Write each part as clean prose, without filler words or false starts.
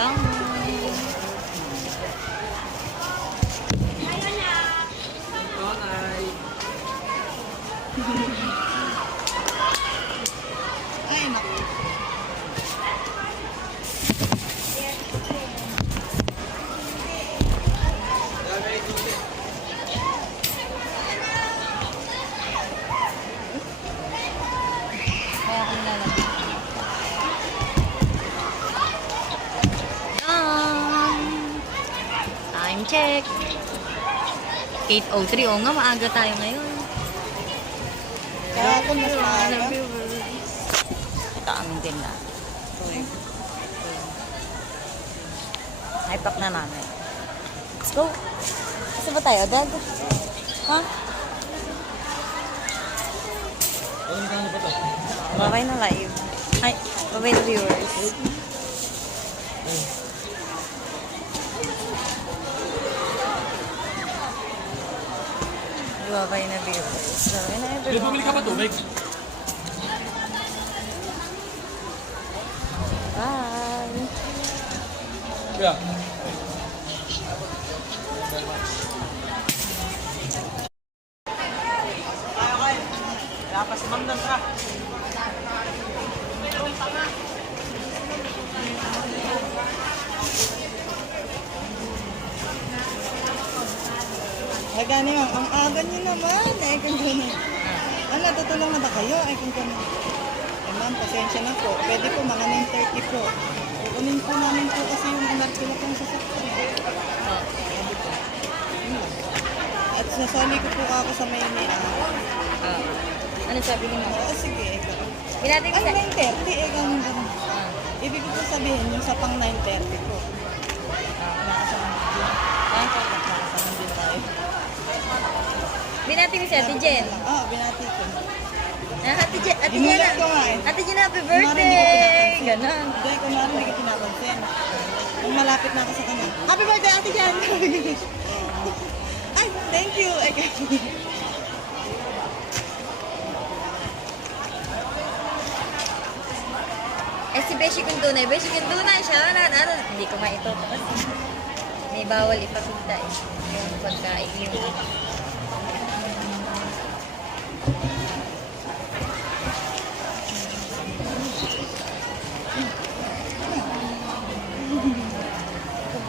lang. Ay, naku. Kaya kami lalabas. Time check. 8:03. Oo nga, maaga tayo ngayon. Kaya ako mas maaga. Ito aming tinda. Hype up na namin. Let's go. Kasi ba tayo, Dad? Ha? Babay na live. Ay, babay na viewers. Babay na viewers. Babay na everyone. Bumili ka ba tubig? Bye. Yeah. Lapas mandam ka. Ay, gani ma'am. Ang aga niyo naman. Ay, kung gano'n. Ano, tutulong na ba kayo? Ay, kung gano'n. Ay, ma'am, pasensya na po. Pwede po, mga 9:30 po. Kukunin po namin po kasi yung anarkila pong sasaktan. Sabi po. At nasali ko po ako sa may Ano sabi niyo? Oo, sige. Ikaw. Binati ko Ay, sa... 9:30. Eh, ganun ganun. Ibig ko po sabihin, yung sa pang 9:30 po. Nakasama din tayo. Binati ko si Ate Jen. Oo, binati ko. Ate Jen, Ate Jen. Ginulat ko nga eh. Ate Jen, happy Kunwari, hindi ko birthday! pinapansin. Ganon. Hindi, kunwari hindi ko pinapansin. Nung malapit na ako sa kanya, happy birthday, Ate Jan! Ay, thank you! Ay, Eh si Beshi kung tunay. Beshi kung tunay siya. Ano? Hindi ko nga ito. May bawal ipakita eh. Yung pagkain. Yung...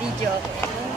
Video ako.